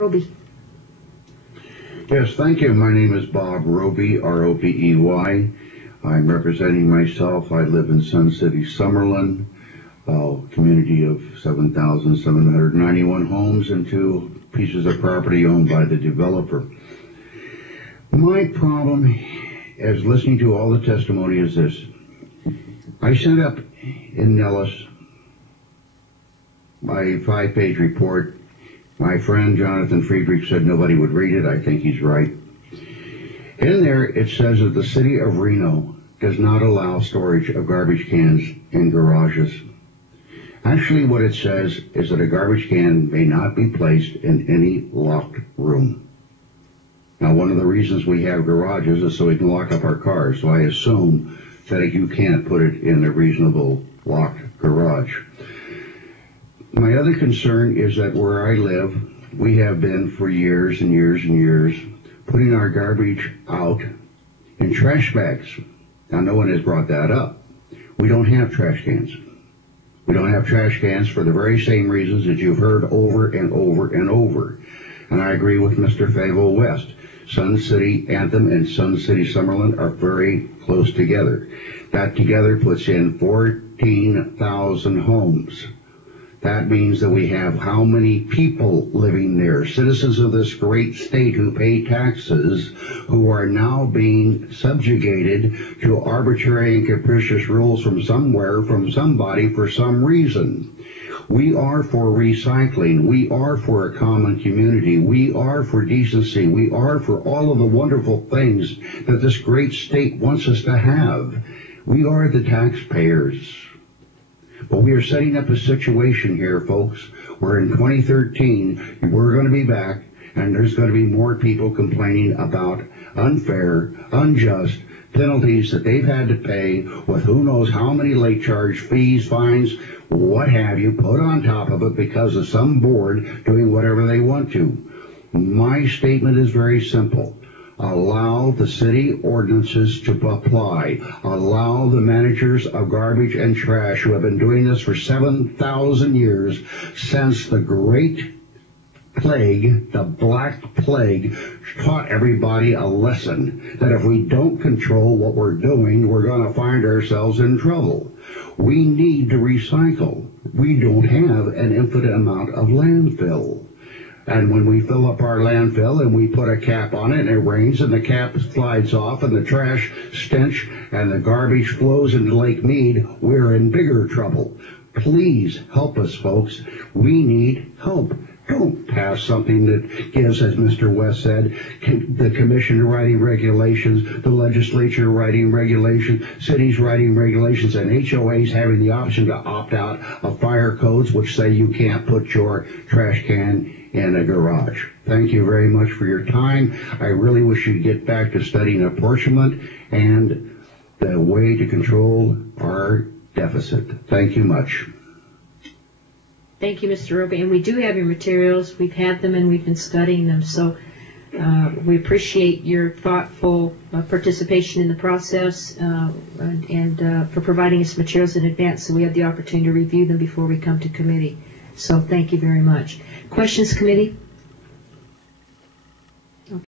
Roby. Yes, thank you. My name is Bob Roby, R-O-B-E-Y. I'm representing myself. I live in Sun City, Summerlin, a community of 7,791 homes and 2 pieces of property owned by the developer. My problem, as listening to all the testimony, is this. I sent up in Nellis my 5-page report. My friend Jonathan Friedrich said nobody would read it. I think he's right. In there, it says that the city of Reno does not allow storage of garbage cans in garages. Actually, what it says is that a garbage can may not be placed in any locked room. Now, one of the reasons we have garages is so we can lock up our cars, so I assume that you can't put it in a reasonable locked garage. My other concern is that where I live, we have been for years and years and years putting our garbage out in trash bags. Now, no one has brought that up. We don't have trash cans. We don't have trash cans for the very same reasons that you've heard over and over and over. And I agree with Mr. Favo West. Sun City Anthem and Sun City Summerlin are very close together. That together puts in 14,000 homes. That means that we have how many people living there, citizens of this great state who pay taxes, who are now being subjugated to arbitrary and capricious rules from somewhere, from somebody, for some reason. We are for recycling. We are for a common community. We are for decency. We are for all of the wonderful things that this great state wants us to have. We are the taxpayers. But we are setting up a situation here, folks, where in 2013, we're going to be back, and there's going to be more people complaining about unfair, unjust penalties that they've had to pay with who knows how many late charge fees, fines, what have you, put on top of it because of some board doing whatever they want to. My statement is very simple. Allow the city ordinances to apply. Allow the managers of garbage and trash who have been doing this for 7,000 years since the Great Plague, the Black Plague, taught everybody a lesson that if we don't control what we're doing, we're going to find ourselves in trouble. We need to recycle. We don't have an infinite amount of landfill. And when we fill up our landfill and we put a cap on it and it rains and the cap slides off and the trash stench and the garbage flows into Lake Mead, we're in bigger trouble. Please help us, folks. We need help. Don't pass something that gives, as Mr. West said, the commission writing regulations, the legislature writing regulations, cities writing regulations, and HOAs having the option to opt out of fire codes which say you can't put your trash can in a garage. Thank you very much for your time. I really wish you'd get back to studying apportionment and the way to control our deficit. Thank you much. Thank you, Mr. Roby. And we do have your materials. We've had them and we've been studying them. So we appreciate your thoughtful participation in the process and for providing us materials in advance so we have the opportunity to review them before we come to committee. So thank you very much. Questions, committee?